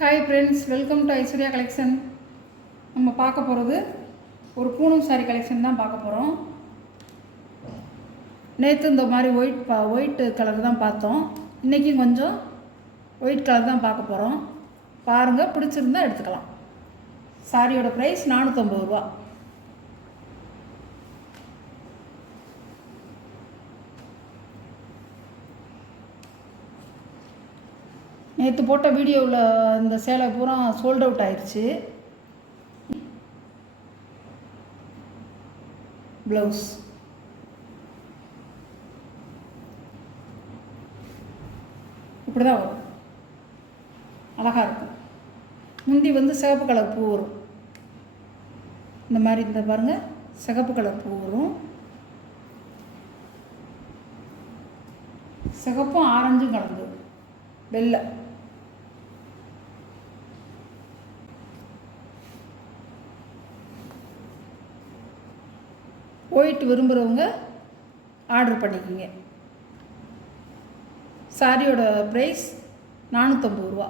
Hi friends, welcome to Aishwarya collection. நம்ம பார்க்க போகிறது ஒரு பூனம் சாரி கலெக்ஷன் தான் பார்க்க போகிறோம். நேற்று இந்த மாதிரி ஒயிட் கலர் தான் பார்த்தோம். இன்றைக்கும் கொஞ்சம் ஒயிட் கலர் தான் பார்க்க போகிறோம். பாருங்கள், பிடிச்சிருந்தால் எடுத்துக்கலாம். சாரியோட ப்ரைஸ் 450 ரூபா. நேற்று போட்ட வீடியோவில் இந்த சேலை பூரா சோல்ட் அவுட் ஆயிடுச்சு. ப்ளவுஸ் இப்படி தான் வரும், அழகாக இருக்கும். முந்தி சிகப்பு கலர் பூ வரும். இந்த மாதிரி இந்த பாருங்கள், சிகப்பு கலர் பூ வரும். சிகப்பும் ஆரஞ்சும் கலந்து வெள்ளை. ஒயிட் விரும்புகிறவங்க ஆர்டர் பண்ணிக்கோங்க. சாரியோட ப்ரைஸ் 450 ரூபா.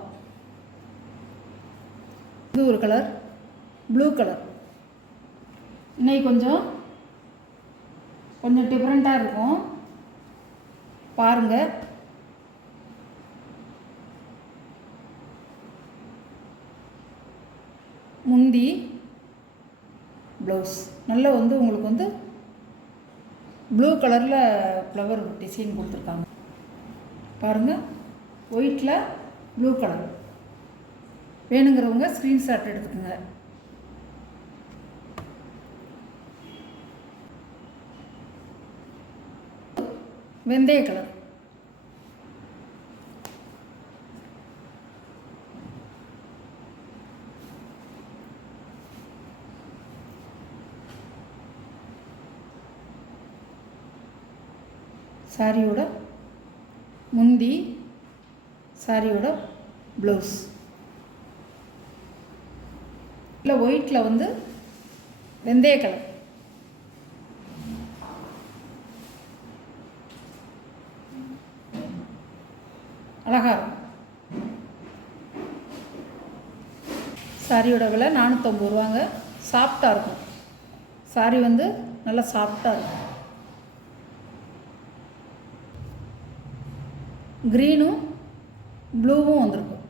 இது ஒரு கலர், ப்ளூ கலர். இன்னைக்கு கொஞ்சம் டிஃப்ரெண்ட்டாக இருக்கும், பாருங்கள். முந்தி ப்ளவுஸ் நல்லா உங்களுக்கு ப்ளூ கலரில் ஃப்ளவர் டிசைன் கொடுத்துருக்காங்க. பாருங்கள், ஒயிட்டில் ப்ளூ கலர். வேணுங்கிறவங்க ஸ்க்ரீன்ஷாட் எடுத்துக்கோங்க. வெந்தய கலர். சாரியோட முந்தி, சாரியோட ப்ளவுஸ் இல்லை ஒயிட்டில் வெந்தய கலர். அழகாக இருக்கும். சாரியோட விலை 450 ரூபாங்க. சாஃப்டாக இருக்கும். சாரி நல்லா சாஃப்டாக இருக்கும். க்ரீனும் ப்ளூவும் வந்திருக்கும்.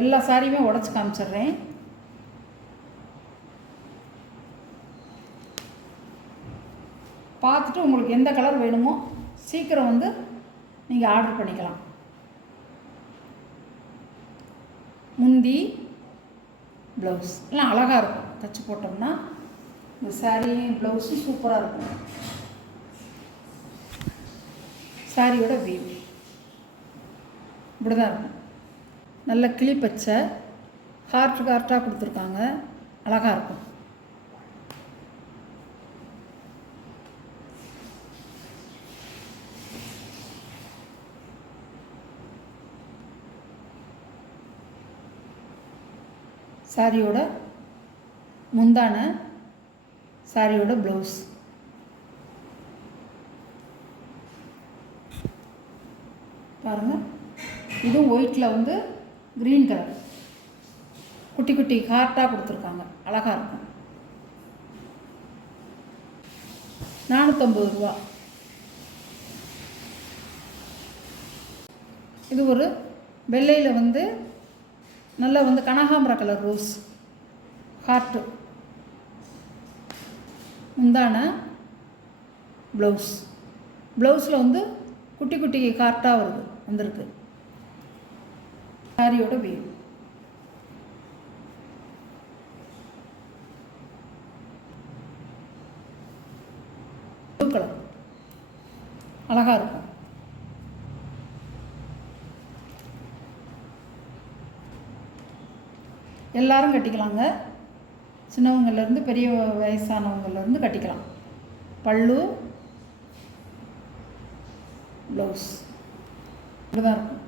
எல்லா சாரியுமே உடச்சி காமிச்சிட்றேன். பார்த்துட்டு உங்களுக்கு எந்த கலர் வேணுமோ சீக்கிரம் நீங்கள் ஆர்டர் பண்ணிக்கலாம். முந்தி ப்ளவுஸ் எல்லாம் அழகாக இருக்கும். தச்சு போட்டோம்னா இந்த சாரீ ப்ளவுஸும் சூப்பராக இருக்கும். சாரியோட வீவ் இப்படி தான் இருக்கும். நல்ல கிளி பச்சை ஹார்ட்டாக கொடுத்துருக்காங்க, அழகாக இருக்கும். சாரியோட முந்தான, சாரியோட ப்ளவுஸ். பாருங்கள், இதுவும் ஒயிட்டில் க்ரீன் கலர் குட்டி குட்டி ஹார்ட்டாக கொடுத்துருக்காங்க, அழகாக இருக்கும். 450 ரூபா. இது ஒரு வெள்ளையில் நல்லா கனகாம்பர கலர் ரோஸ் ஹார்ட்டு. முந்தான ப்ளவுஸ். ப்ளவுஸில் குட்டி குட்டி ஹார்ட்டாக வந்திருக்கு. சாரியோட வீவ். ப்ளூ கலர் அழகாக இருக்கும். எல்லாரும் கட்டிக்கலாங்க. சின்னவங்கலேருந்து பெரிய வயசானவங்கலேருந்து கட்டிக்கலாம். பல்லு, ப்ளவுஸ் இப்படி தான் இருக்கும்.